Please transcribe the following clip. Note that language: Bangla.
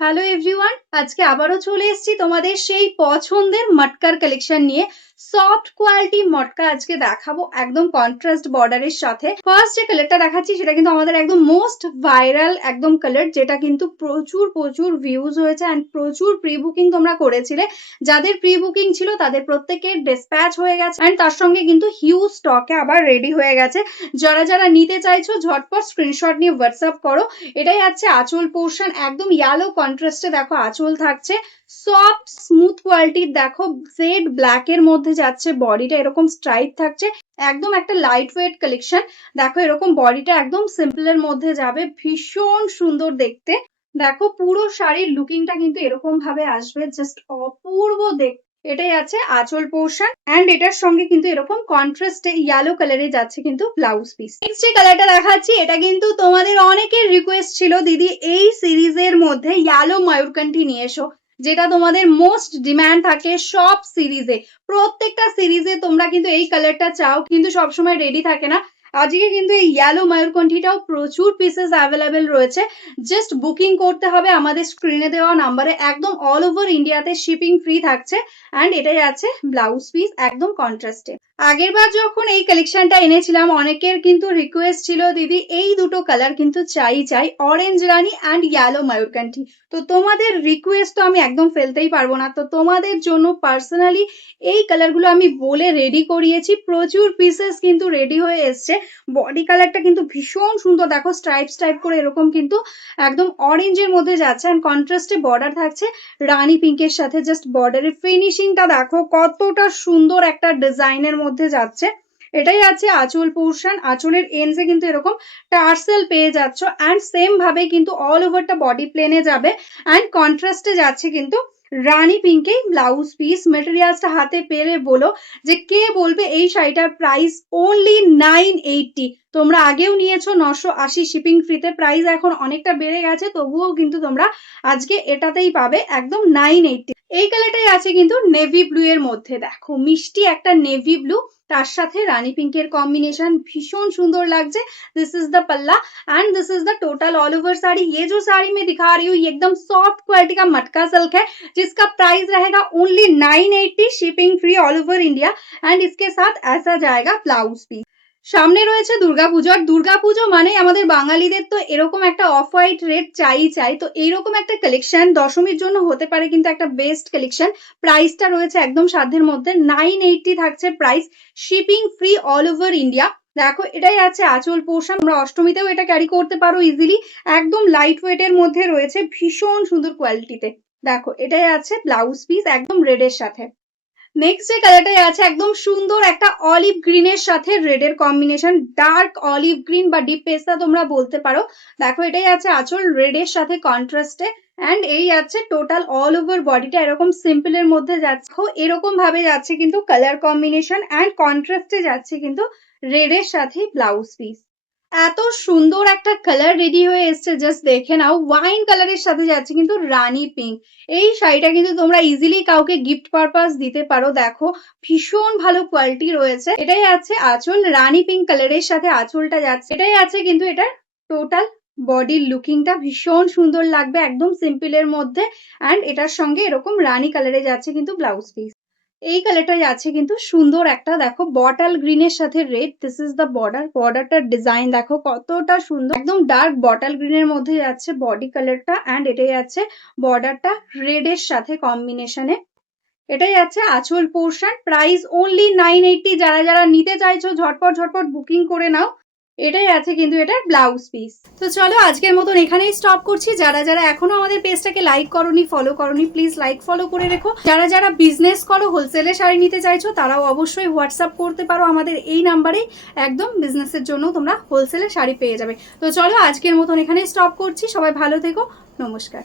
হ্যালো এভরিওয়ান, আজকে আবারও চলে এসেছি তোমাদের সেই পছন্দের মটকার কালেকশন নিয়ে। সফট কোয়ালিটি মটকা আজকে দেখাবো একদম কন্ট্রাস্ট বর্ডারের সাথে। ফার্স্ট যে কালারটা দেখাচ্ছি সেটা কিন্তু আমাদের একদম মোস্ট ভাইরাল একদম কালার, যেটা কিন্তু প্রচুর প্রচুর ভিউজ হয়েছে অ্যান্ড প্রচুর প্রি বুকিং তোমরা করেছিলে। যাদের প্রি বুকিং ছিল তাদের প্রত্যেকের ডিসপ্যাচ হয়ে গেছে অ্যান্ড তার সঙ্গে কিন্তু হিউজ স্টকে আবার রেডি হয়ে গেছে। যারা যারা নিতে চাইছো ঝটপট স্ক্রিনশট নিয়ে হোয়াটসঅ্যাপ করো। এটাই আছে আঁচল পোর্শন, একদম ইয়েলো কন্ট্রাস্টে দেখো আঁচল থাকছে। সফট স্মুথ কোয়ালিটির দেখো জেড ব্ল্যাক এর মধ্যে যাচ্ছে, বডিটা এরকম স্ট্রাইপ থাকছে, একদম একটা লাইট ওয়েট কালেকশন। দেখো এরকম বডিটা একদম সিম্পলের মধ্যে যাবে, ভীষণ সুন্দর দেখতে। দেখো পুরো শাড়ির লুকিংটা কিন্তু এরকম ভাবে আসবে, জাস্ট অপূর্ব দেখতে। এটাই আছে আঁচল পোর্শন এন্ড এটার সঙ্গে কিন্তু এরকম কন্ট্রাস্টে ইয়েলো কালারে যাচ্ছে কিন্তু ব্লাউজ পিস। নেক্সট যে কালারটা দেখাচ্ছি এটা কিন্তু তোমাদের অনেকের রিকোয়েস্ট ছিল, দিদি এই সিরিজের মধ্যে ইয়েলো ময়ূরকণ্ঠী নিয়ে এসো, যেটা তোমাদের মোস্ট ডিমান্ড থাকে সব সিরিজে। প্রত্যেকটা সিরিজে তোমরা কিন্তু এই কালারটা চাও, কিন্তু সবসময় রেডি থাকে না। আজকে কিন্তু এই ইয়েলো ময়ূরকণ্ঠীটাও প্রচুর পিসেস অ্যাভেলেবেল রয়েছে। জাস্ট বুকিং করতে হবে আমাদের স্ক্রিনে দেওয়া নাম্বারে, একদম অল ওভার ইন্ডিয়াতে শিপিং ফ্রি থাকছে। অ্যান্ড এটাই আছে ব্লাউজ পিস একদম কন্ট্রাস্টে। আগের বার যখন এই কালেকশনটা এনেছিলাম অনেকের কিন্তু রিকোয়েস্ট ছিল, দিদি এই দুটো কালার কিন্তু চাই, অরেঞ্জ রানী অ্যান্ড ইয়েলো ময়ূরকণ্ঠী। তো তোমাদের রিকোয়েস্ট তো আমি একদম ফেলতেই পারবো না, তো তোমাদের জন্য পার্সোনালি এই কালারগুলো আমি বলে রেডি করিয়েছি। প্রচুর পিসেস কিন্তু রেডি হয়ে এসছে। বডি কালারটা কিন্তু ভীষণ সুন্দর, দেখো স্ট্রাইপ স্ট্রাইপ করে এরকম কিন্তু একদম অরেঞ্জের মধ্যে যাচ্ছে অ্যান্ড কন্ট্রাস্টে বর্ডার থাকছে রানী পিঙ্কের সাথে। জাস্ট বর্ডারের ফিনিশিংটা দেখো কতটা সুন্দর একটা ডিজাইনের মধ্যে যাচ্ছে। এটাই আছে আঁচল পোর্শন, আঁচলের এন্ডসে কিন্তু এরকম টার্সেল পেয়ে যাচ্ছ অ্যান্ড সেম ভাবে কিন্তু অল ওভারটা বডি প্লেনে যাবে অ্যান্ড কন্ট্রাস্টে যাচ্ছে কিন্তু রানী পিঙ্কে ব্লাউজ পিস। মেটেরিয়ালসটা হাতে পেলে বলো যে কে বলবে এই শাড়িটার প্রাইস অনলি 980। তোমরা আগেও নিয়েছো 980 শিপিং ফ্রিতে, প্রাইস এখন অনেকটা বেড়ে গেছে, তবুও কিন্তু তোমরা আজকে এটাতেই পাবে একদম 980। এই কালারটাই আছে কিন্তু নেভি ব্লু এর মধ্যে, দেখো মিষ্টি একটা নেভি ব্লু, তার সাথে রানী পিঙ্কের কॉम्बिनेशन भीषण सुंदर লাগছে। दिस इज द पल्ला and this is the total all over sari. ये जो साड़ी मैं दिखा रही हूँ ये एकदम सॉफ्ट क्वालिटी का मटका सिल्क है, जिसका प्राइस रहेगा only 980 shipping free all over India and इसके साथ ऐसा जाएगा ब्लाउज पीस। সামনে রয়েছে দুর্গাপুজো, আর দুর্গাপুজো মানে আমাদের বাঙালিদের তো এরকম একটা অফ হোয়াইট রেড চাই। তো এইরকম একটা কালেকশন দশমীর জন্য হতে পারে কিন্তু একটা বেস্ট কালেকশন। প্রাইসটা রয়েছে একদম সাধ্যের মধ্যে, 980 থাকছে price, shipping free all over India. দেখো এটাই আছে আঁচল পোর্শন, আমরা অষ্টমীতেও এটা ক্যারি করতে পারো ইজিলি, একদম লাইট ওয়েটের মধ্যে রয়েছে, ভীষণ সুন্দর কোয়ালিটিতে। দেখো এটাই আছে ব্লাউজ পিস একদম রেডের সাথে। নেক্সট যে কালারটাই আছে একদম সুন্দর একটা অলিভ গ্রিনের সাথে রেডের কম্বিনেশন, ডার্ক অলিভ গ্রিন বা ডিপ পেস্তা তোমরা বলতে পারো। দেখো এটাই আছে আঁচল রেডের সাথে কন্ট্রাস্টে অ্যান্ড এই আছে টোটাল অল ওভার বডিটা এরকম সিম্পলের মধ্যে যাচ্ছে, এরকম ভাবে যাচ্ছে কিন্তু কালার কম্বিনেশন অ্যান্ড কন্ট্রাস্টে যাচ্ছে কিন্তু রেডের সাথে ব্লাউজ পিস। এত সুন্দর একটা কালার রেডি হয়ে এসছে, জাস্ট দেখে নাও। ওয়াইন কালারের সাথে যাচ্ছে কিন্তু রানী পিঙ্ক। এই শাড়িটা কিন্তু তোমরা ইজিলি কাউকে গিফট পারপাস দিতে পারো। দেখো ভীষণ ভালো কোয়ালিটি রয়েছে। এটাই আছে আঁচল, রানী পিঙ্ক কালারের সাথে আঁচলটা যাচ্ছে। এটাই আছে কিন্তু এটার টোটাল বডির লুকিংটা ভীষণ সুন্দর লাগবে একদম সিম্পলের মধ্যে অ্যান্ড এটার সঙ্গে এরকম রানী কালারে যাচ্ছে কিন্তু ব্লাউজ পিস। এই কালারটা যাচ্ছে কিন্তু সুন্দর একটা, দেখো বটল গ্রিনের সাথে red, this is the border. বর্ডারটার ডিজাইন দেখো কতটা সুন্দর, একদম ডার্ক বটল গ্রিনের মধ্যে যাচ্ছে বডি কালারটা অ্যান্ড এটাই আছে বর্ডারটা রেড এর সাথে কম্বিনেশনে। এটাই আছে আঁচল পোর্শন, প্রাইস অনলি 980। যারা যারা নিতে চাইছো ঝটপট বুকিং করে নাও। এটাই আছে কিন্তু এটার ব্লাউজ পিস। তো চলো আজকের মতন এখানেই স্টপ করছি। যারা যারা এখনো আমাদের পেজটাকে লাইক করোনি, ফলো করোনি, প্লিজ লাইক ফলো করে রেখো। যারা যারা বিজনেস করো, হোলসেলে শাড়ি নিতে চাইছো, তারাও অবশ্যই হোয়াটসঅ্যাপ করতে পারো আমাদের এই নাম্বারেই, একদম বিজনেসের জন্য তোমরা হোলসেলে শাড়ি পেয়ে যাবে। তো চলো আজকের মতন এখানেই স্টপ করছি, সবাই ভালো থেকো, নমস্কার।